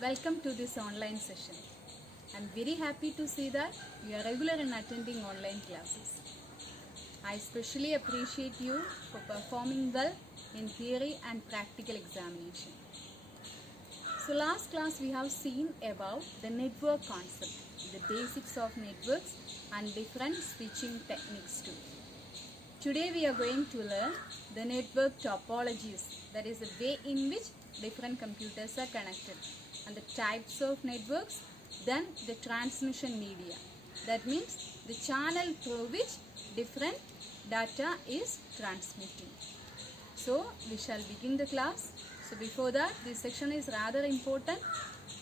Welcome to this online session. I'm very happy to see that you are regular in attending online classes. I especially appreciate you for performing well in theory and practical examination. So last class we have seen about the network concept, the basics of networks and different switching techniques too. Today we are going to learn the network topologies, that is the way in which different computers are connected, and the types of networks, then the transmission media, that means the channel through which different data is transmitting. So we shall begin the class. So before that, this section is rather important,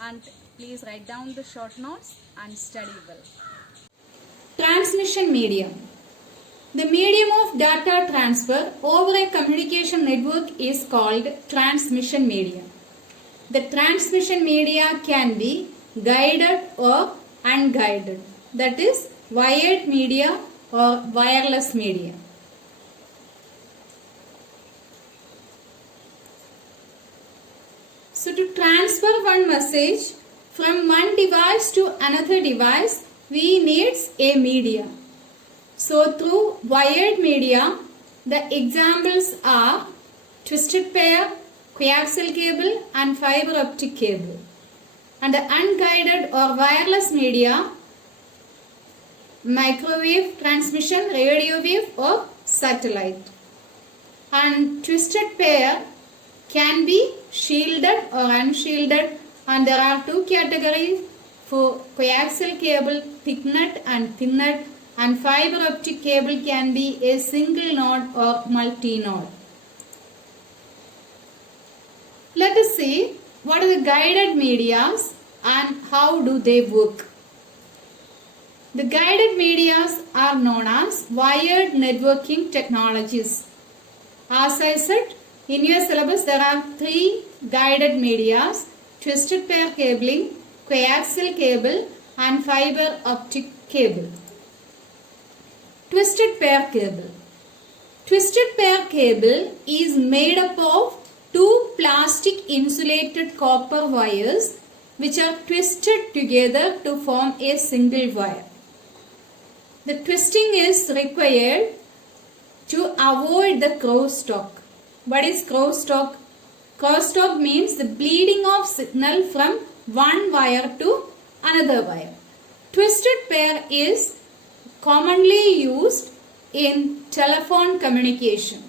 and please write down the short notes and study well. Transmission medium. The medium of data transfer over a communication network is called transmission medium. The transmission media can be guided or unguided, that is wired media or wireless media. So to transfer one message from one device to another device, we need a media. So through wired media, the examples are twisted pair, coaxial cable and fiber optic cable. And the unguided or wireless media, microwave transmission, radio wave or satellite. And twisted pair can be shielded or unshielded, and there are two categories for coaxial cable, thick net and thin net, and fiber optic cable can be a single node or multi-node. Let us see what are the guided medias and how do they work. The guided medias are known as wired networking technologies. As I said, in your syllabus there are three guided medias: twisted pair cabling, coaxial cable and fiber optic cable. Twisted pair cable. Twisted pair cable is made up of two plastic insulated copper wires which are twisted together to form a single wire. The twisting is required to avoid the crosstalk. What is crosstalk? Crosstalk means the bleeding of signal from one wire to another wire. Twisted pair is commonly used in telephone communication.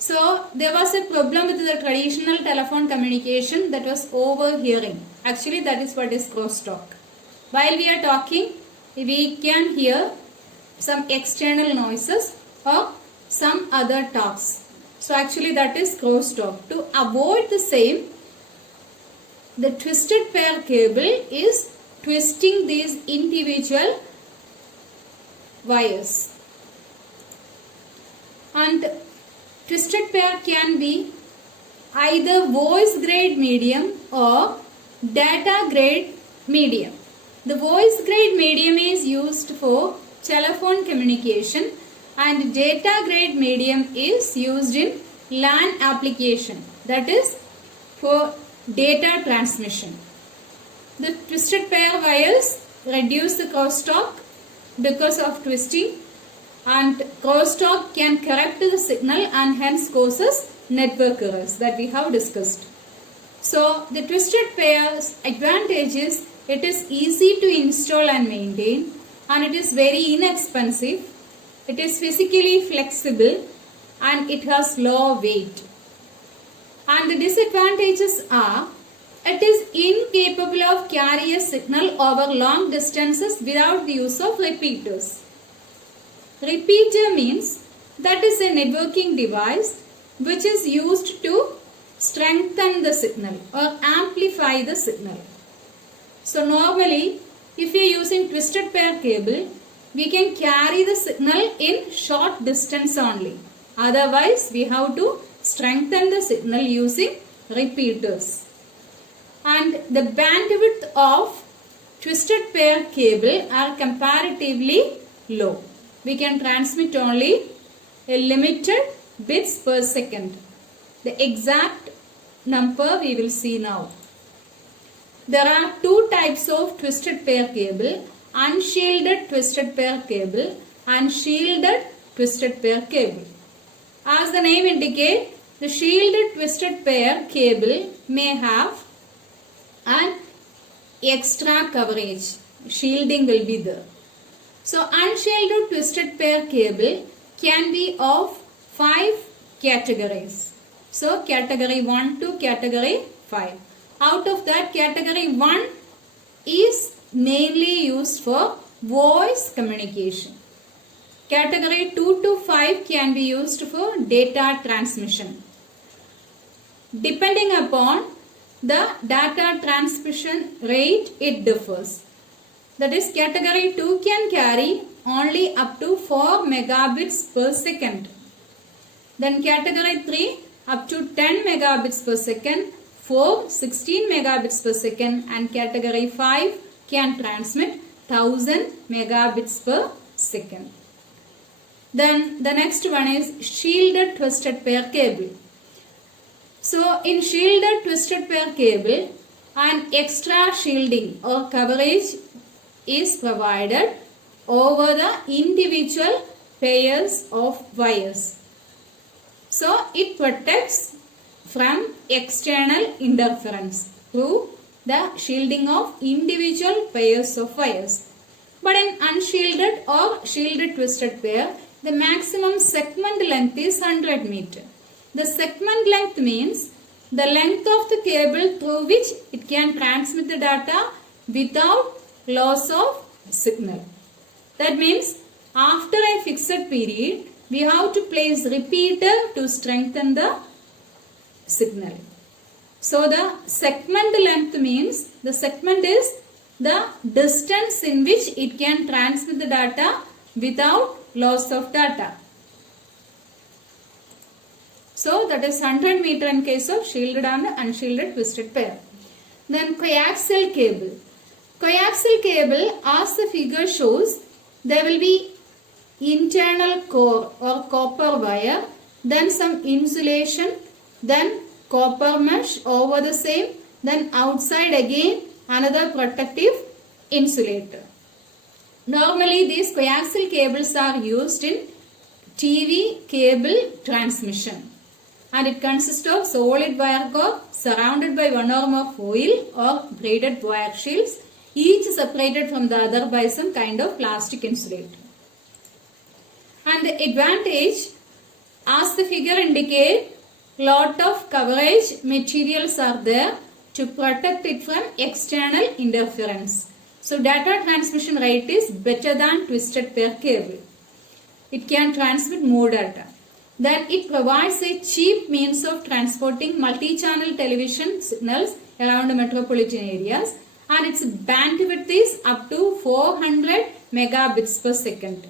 So there was a problem with the traditional telephone communication, that was overhearing. Actually that is what is crosstalk. While we are talking, we can hear some external noises or some other talks. So actually that is crosstalk. To avoid the same, the twisted pair cable is twisting these individual wires. And twisted pair can be either voice grade medium or data grade medium. The voice grade medium is used for telephone communication and data grade medium is used in LAN application, that is for data transmission. The twisted pair wires reduce the crosstalk because of twisting, and crosstalk can corrupt the signal and hence causes network errors that we have discussed. So the twisted pair's advantage is it is easy to install and maintain, and it is very inexpensive, it is physically flexible and it has low weight. And the disadvantages are it is incapable of carrying a signal over long distances without the use of repeaters. Repeater means that is a networking device which is used to strengthen the signal or amplify the signal. So normally if you are using twisted pair cable, we can carry the signal in short distance only. Otherwise we have to strengthen the signal using repeaters. And the bandwidth of twisted pair cable are comparatively low. We can transmit only a limited bits per second. The exact number we will see now. there are two types of twisted pair cable: unshielded twisted pair cable and shielded twisted pair cable. As the name indicates, the shielded twisted pair cable may have an extra coverage. Shielding will be there. So unshielded twisted pair cable can be of 5 categories. So category 1 to category 5. Out of that, category 1 is mainly used for voice communication. Category 2 to 5 can be used for data transmission. Depending upon the data transmission rate, it differs. That is, category 2 can carry only up to 4 megabits per second. Then category 3 up to 10 megabits per second, 4 16 megabits per second, and category 5 can transmit 1000 megabits per second. Then the next one is shielded twisted pair cable. So in shielded twisted pair cable, an extra shielding or coverage is provided over the individual pairs of wires. So it protects from external interference through the shielding of individual pairs of wires. But in unshielded or shielded twisted pair, the maximum segment length is 100 meter. The segment length means the length of the cable through which it can transmit the data without loss of signal. That means after a fixed period, we have to place repeater to strengthen the signal. So the segment length means the segment is the distance in which it can transmit the data without loss of data. So that is 100 meter in case of shielded and unshielded twisted pair. Then coaxial cable. Coaxial cable, as the figure shows, there will be internal core or copper wire, then some insulation, then copper mesh over the same, then outside again another protective insulator. Normally these coaxial cables are used in TV cable transmission, and it consists of solid wire core surrounded by one or more foil or braided wire shields, each separated from the other by some kind of plastic insulator. And the advantage, as the figure indicates, lot of coverage materials are there to protect it from external interference. So data transmission rate is better than twisted pair cable. It can transmit more data. Then it provides a cheap means of transporting multi-channel television signals around metropolitan areas, and its bandwidth is up to 400 megabits per second.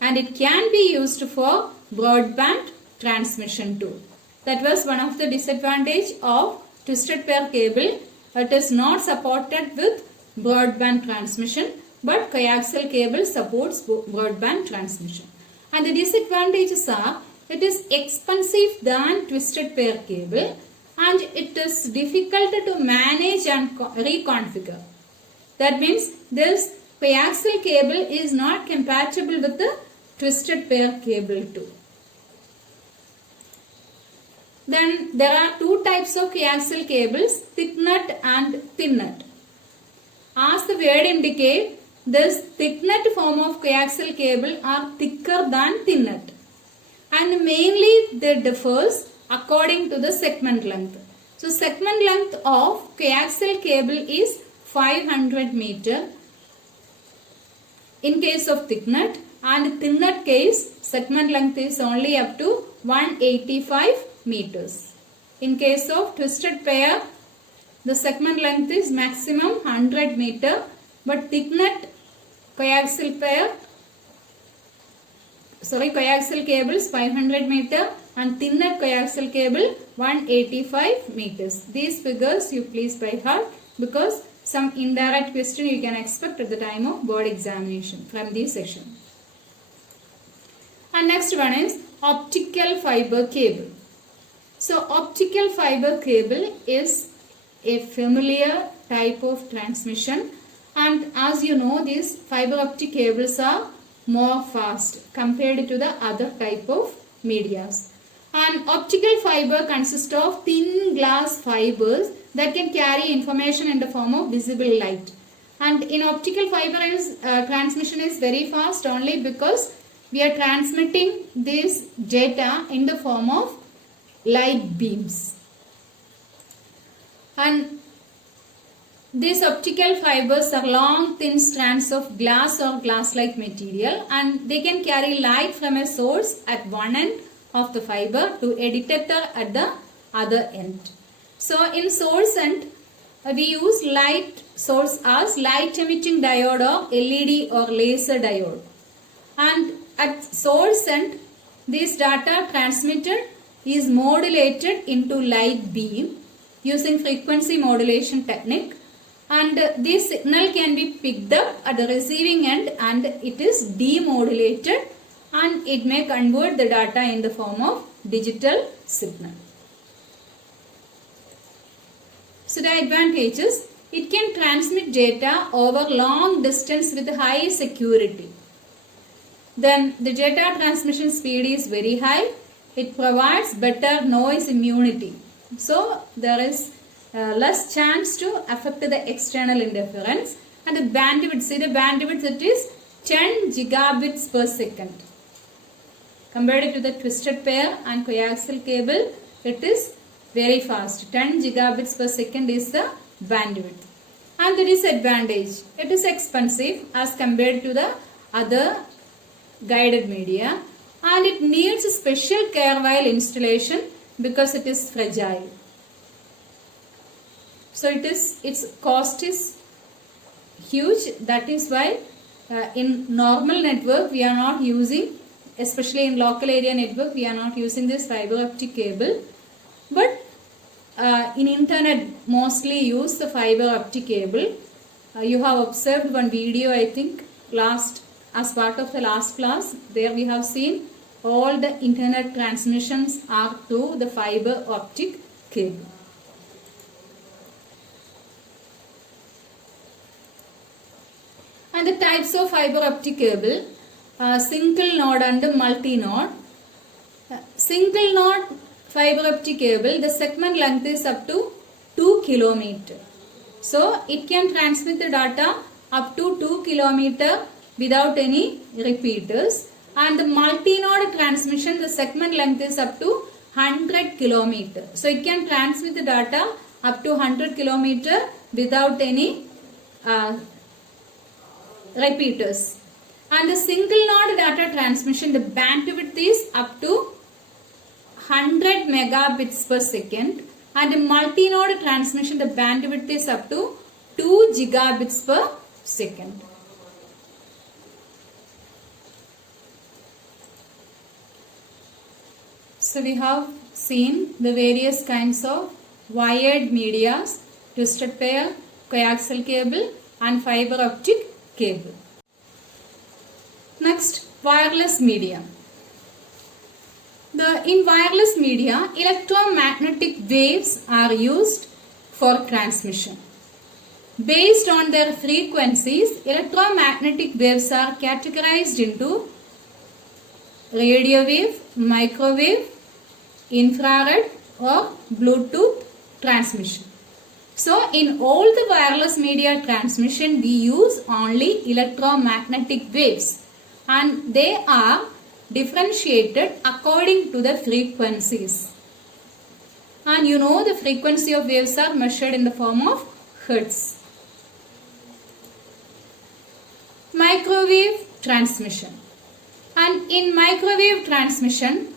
And it can be used for broadband transmission too. That was one of the disadvantage of twisted pair cable. It is not supported with broadband transmission, but coaxial cable supports broadband transmission. And the disadvantages are, it is expensive than twisted pair cable, and it is difficult to manage and reconfigure. That means this coaxial cable is not compatible with the twisted pair cable too. Then there are two types of coaxial cables, thick nut and thin nut. As the word indicates, this thick nut form of coaxial cable are thicker than thin nut, and mainly they differs according to the segment length. So segment length of coaxial cable is 500 meter in case of thick nut, and thin nut case segment length is only up to 185 meters. In case of twisted pair, the segment length is maximum 100 meter, but thick nut coaxial cables 500 meter and thin nut coaxial cable 185 meters. These figures you please by heart, because some indirect question you can expect at the time of board examination from this section. And next one is optical fiber cable. So optical fiber cable is a familiar type of transmission, and as you know, these fiber optic cables are more fast compared to the other type of medias. And optical fiber consists of thin glass fibers that can carry information in the form of visible light. And in optical fiber transmission is very fast only because we are transmitting this data in the form of light beams. And these optical fibers are long thin strands of glass or glass-like material, and they can carry light from a source at one end of the fiber to a detector at the other end. So in source end, we use light source as light emitting diode or LED or laser diode. And at source end, this data transmitted is modulated into light beam using frequency modulation technique, and this signal can be picked up at the receiving end and it is demodulated, and it may convert the data in the form of digital signal. So the advantages: it can transmit data over long distance with high security. Then the data transmission speed is very high. It provides better noise immunity. So there is less chance to affect the external interference. And the bandwidth, see the bandwidth, it is 10 gigabits per second. Compared to the twisted pair and coaxial cable, it is very fast. 10 gigabits per second is the bandwidth. And the disadvantage: it is expensive as compared to the other guided media, and it needs special care while installation because it is fragile. So its cost is huge. That is why in normal network we are not using, especially in local area network, we are not using this fiber optic cable. But in internet mostly use the fiber optic cable. You have observed one video, I think as part of the last class. There we have seen all the internet transmissions are through the fiber optic cable. And the types of fiber optic cable: single node and multi-node. Single node fiber optic cable, the segment length is up to 2 km. So it can transmit the data up to 2 km without any repeaters. And the multi-node transmission, the segment length is up to 100 km. So it can transmit the data up to 100 km without any repeaters. And the single node data transmission, the bandwidth is up to 100 megabits per second, and the multi-node transmission, the bandwidth is up to 2 gigabits per second. So we have seen the various kinds of wired medias: twisted pair, coaxial cable and fiber optic cable. Next, wireless media. In wireless media, electromagnetic waves are used for transmission. Based on their frequencies, electromagnetic waves are categorized into radio wave, microwave, infrared or Bluetooth transmission. So in all the wireless media transmission, we use only electromagnetic waves, and they are differentiated according to the frequencies. And you know the frequency of waves are measured in the form of hertz. Microwave transmission. And in microwave transmission,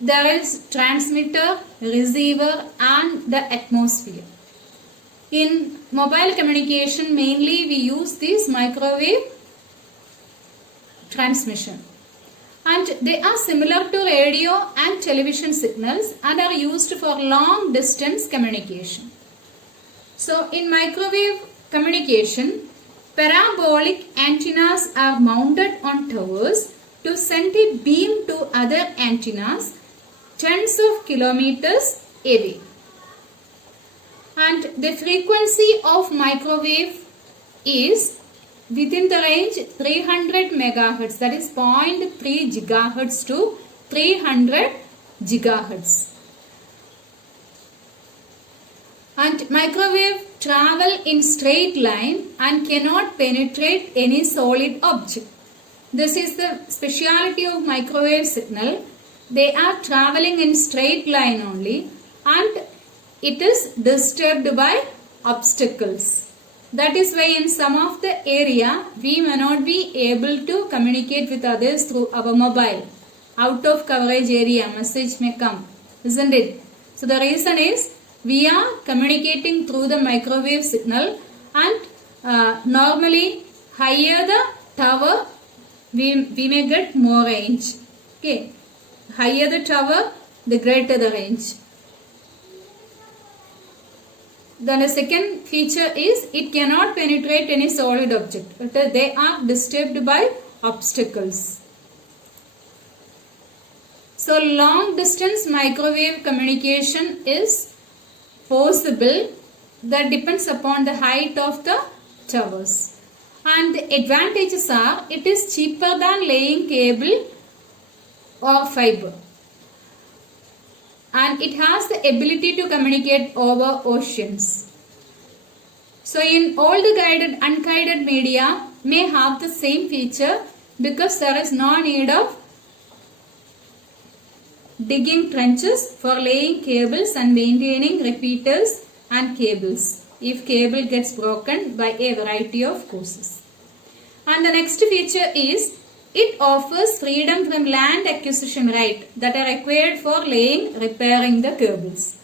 there is transmitter, receiver and the atmosphere. In mobile communication, mainly we use this microwave transmission, and they are similar to radio and television signals and are used for long distance communication. So in microwave communication, parabolic antennas are mounted on towers to send a beam to other antennas tens of kilometers away. And the frequency of microwave is within the range 300 megahertz, that is 0.3 gigahertz to 300 gigahertz. And microwave travel in straight line and cannot penetrate any solid object. This is the speciality of microwave signal. They are traveling in straight line only and it is disturbed by obstacles. That is why in some of the area we may not be able to communicate with others through our mobile. Out of coverage area message may come, isn't it? So the reason is we are communicating through the microwave signal and normally higher the tower we may get more range. Okay, higher the tower the greater the range. Then the second feature is it cannot penetrate any solid object. They are disturbed by obstacles. So long distance microwave communication is possible. That depends upon the height of the towers. And the advantages are it is cheaper than laying cable or fiber. And it has the ability to communicate over oceans. So in all the guided unguided media may have the same feature because there is no need of digging trenches for laying cables and maintaining repeaters and cables if cable gets broken by a variety of causes. And the next feature is it offers freedom from land acquisition right that are required for repairing the cables.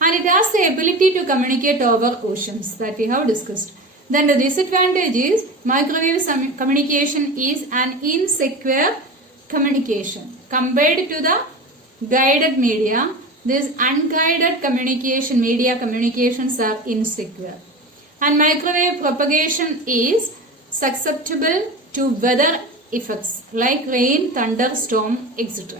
And it has the ability to communicate over oceans that we have discussed. Then the disadvantage is microwave communication is an insecure communication. Compared to the guided media, this unguided communication, media communications are insecure. And microwave propagation is susceptible to weather effects like rain, thunder, storm, etc.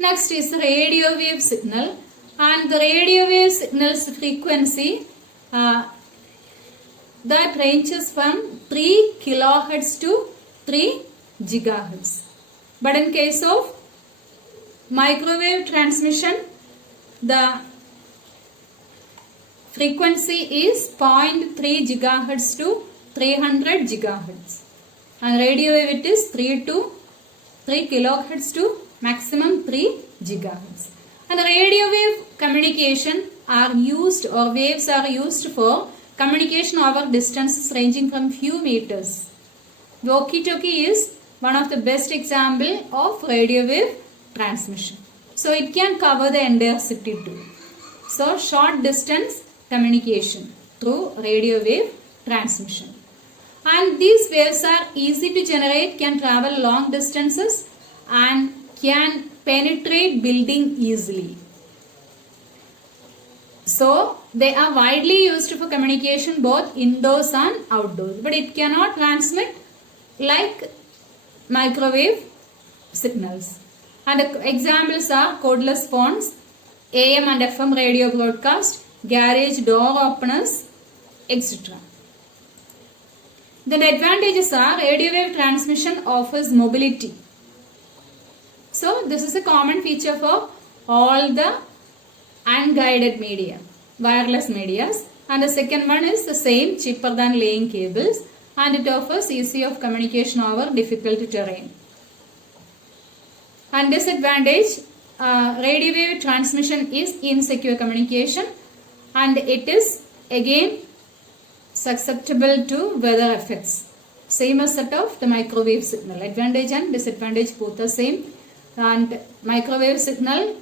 Next is the radio wave signal, and the radio wave signal's frequency that ranges from 3 kilohertz to 3 gigahertz. But in case of microwave transmission, the frequency is 0.3 gigahertz to 300 gigahertz. And radio wave it is 3 kilohertz to maximum 3 gigahertz. And radio wave communication are used or waves are used for communication over distances ranging from few meters. Walkie-talkie is one of the best example of radio wave transmission. So it can cover the entire city too. So short distance communication through radio wave transmission. And these waves are easy to generate, can travel long distances and can penetrate building easily. So they are widely used for communication both indoors and outdoors. But it cannot transmit like microwave signals. And examples are cordless phones, AM and FM radio broadcast, garage door openers, etc. The advantages are radio wave transmission offers mobility. So this is a common feature for all the unguided media, wireless medias. And the second one is the same, cheaper than laying cables, and it offers ease of communication over difficult terrain. And disadvantage, radio wave transmission is insecure communication and it is again susceptible to weather effects. Same as that of the microwave signal. Advantage and disadvantage both are same. And microwave signal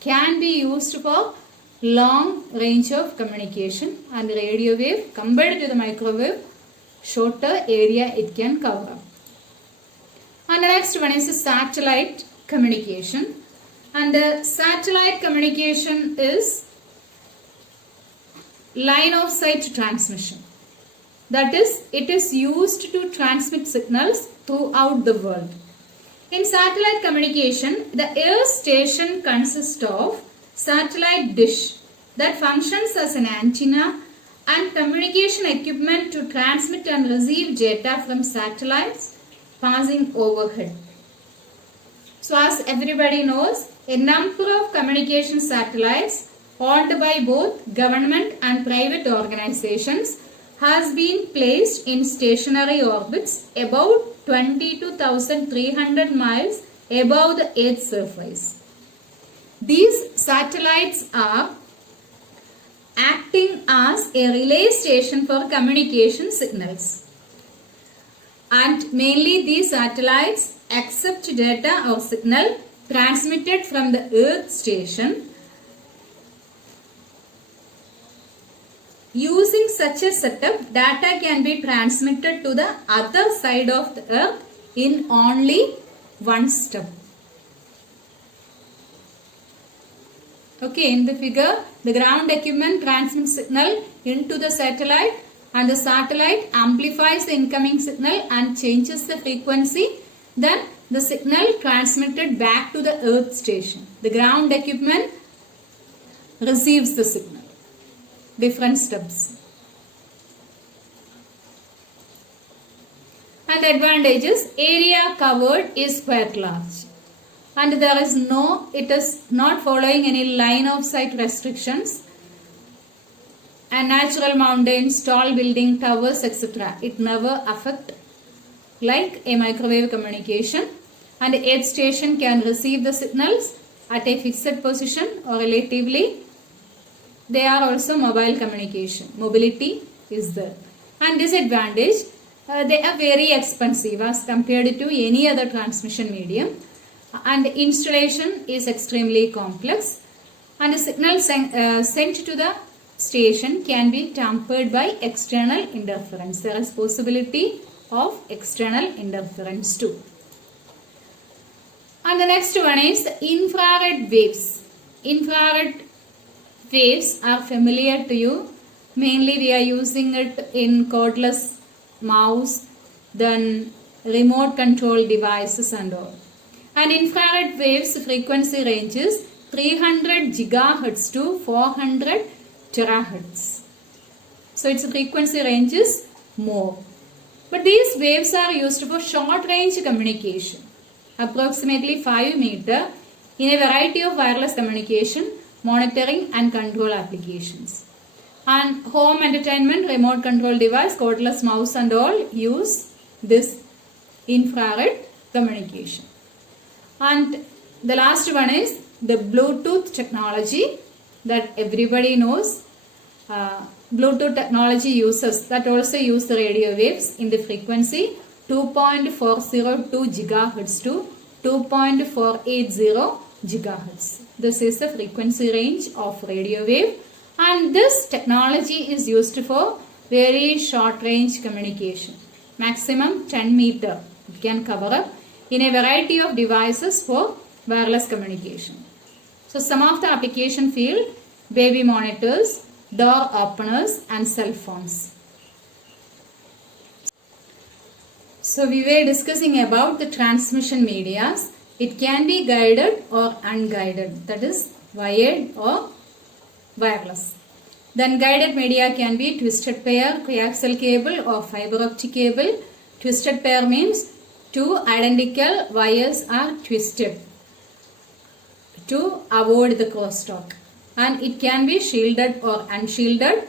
can be used for long range of communication, and radio wave compared to the microwave shorter area it can cover. And the next one is the satellite communication, and the satellite communication is line of sight transmission. That is, it is used to transmit signals throughout the world. In satellite communication, the earth station consists of satellite dish that functions as an antenna and communication equipment to transmit and receive data from satellites passing overhead. So as everybody knows, a number of communication satellites owned by both government and private organizations has been placed in stationary orbits about 22,300 miles above the Earth's surface. These satellites are acting as a relay station for communication signals. And mainly these satellites accept data or signal transmitted from the Earth station. Using such a setup, data can be transmitted to the other side of the Earth in only one step. Okay, in the figure, the ground equipment transmits signal into the satellite and the satellite amplifies the incoming signal and changes the frequency. Then the signal transmitted back to the Earth station. The ground equipment receives the signal. Different steps. And the advantages, area covered is quite large. And it is not following any line of sight restrictions. And natural mountains, tall building, towers, etc. It never affect like a microwave communication. And the Earth station can receive the signals at a fixed position or relatively. They are also mobile communication. Mobility is there. And disadvantage, they are very expensive as compared to any other transmission medium. And the installation is extremely complex. And the signal sent to the station can be tampered by external interference. There is possibility of external interference too. And the next one is infrared waves. Infrared waves are familiar to you. Mainly we are using it in cordless mouse, then remote control devices and all. And infrared waves frequency range is 300 gigahertz to 400 terahertz. So its frequency range is more. But these waves are used for short range communication, approximately 5 meters, in a variety of wireless communication, monitoring and control applications. And home entertainment, remote control device, cordless mouse and all use this infrared communication. And the last one is the Bluetooth technology that everybody knows. Bluetooth technology uses that also use the radio waves in the frequency 2.402 gigahertz to 2.480 gigahertz. This is the frequency range of radio wave, and this technology is used for very short range communication. Maximum 10 meter it can cover up in a variety of devices for wireless communication. So some of the application field, baby monitors, door openers and cell phones. So we were discussing about the transmission medias. It can be guided or unguided, that is wired or wireless. Then guided media can be twisted pair, coaxial cable or fiber optic cable. Twisted pair means two identical wires are twisted to avoid the crosstalk. And it can be shielded or unshielded.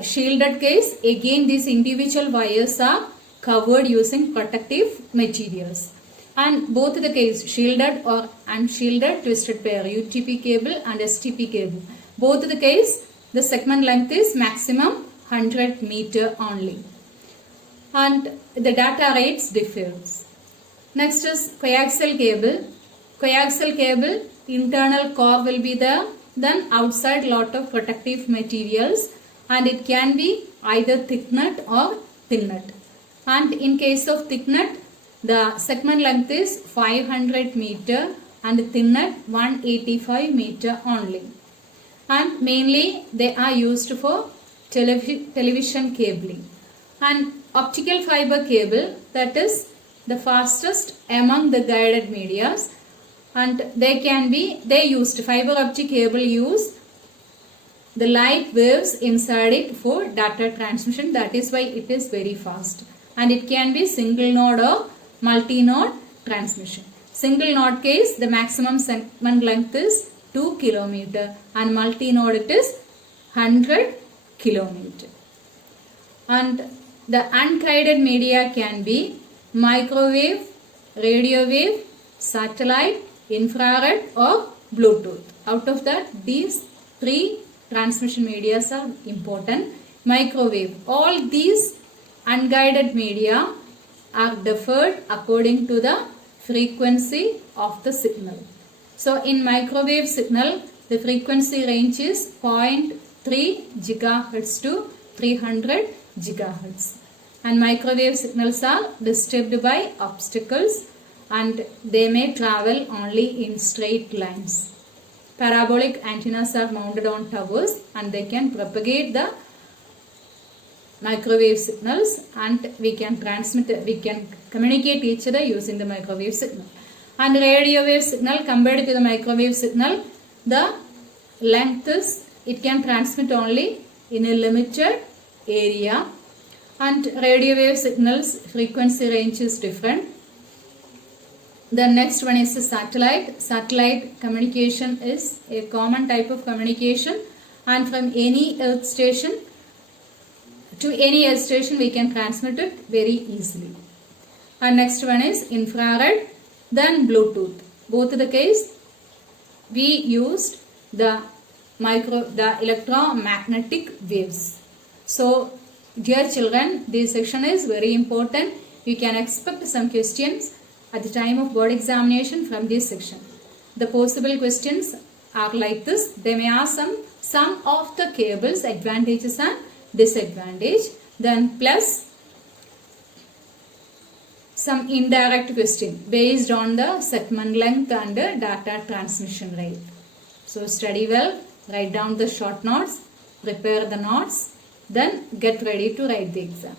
Shielded case, again these individual wires are covered using protective materials. And both the case, shielded or unshielded twisted pair, UTP cable and STP cable, both the case the segment length is maximum 100 meter only. And the data rates differs. Next is coaxial cable. Coaxial cable, internal core will be there, then outside lot of protective materials, and it can be either thick nut or thin nut. And in case of thick nut, the segment length is 500 meter and thin nut 185 meter only. And mainly they are used for television cabling. And optical fiber cable, that is the fastest among the guided medias, and they used fiber optic cable use the light waves inside it for data transmission. That is why it is very fast, and it can be single node or multi-node transmission. Single node case, the maximum segment length is 2 km, and multi-node it is 100 km. And the unguided media can be microwave, radio wave, satellite, infrared or Bluetooth. Out of that, these 3 transmission medias are important. Microwave, all these unguided media are differed according to the frequency of the signal. So in microwave signal, the frequency range is 0.3 GHz to 300 GHz. And microwave signals are disturbed by obstacles, and they may travel only in straight lines. Parabolic antennas are mounted on towers, and they can propagate the microwave signals, and we can communicate each other using the microwave signal. And radio wave signal, compared to the microwave signal, the length is, it can transmit only in a limited area, and radio wave signals frequency range is different. The next one is the satellite. Satellite communication is a common type of communication, and from any earth station to any earth station we can transmit it very easily. And next one is infrared, then Bluetooth. Both the case we used the electromagnetic waves. So dear children, this section is very important. You can expect some questions at the time of board examination from this section. The possible questions are like this. They may ask some of the cables advantages and disadvantage, then plus some indirect question based on the segment length and data transmission rate. So study well, write down the short notes, prepare the notes, then get ready to write the exam.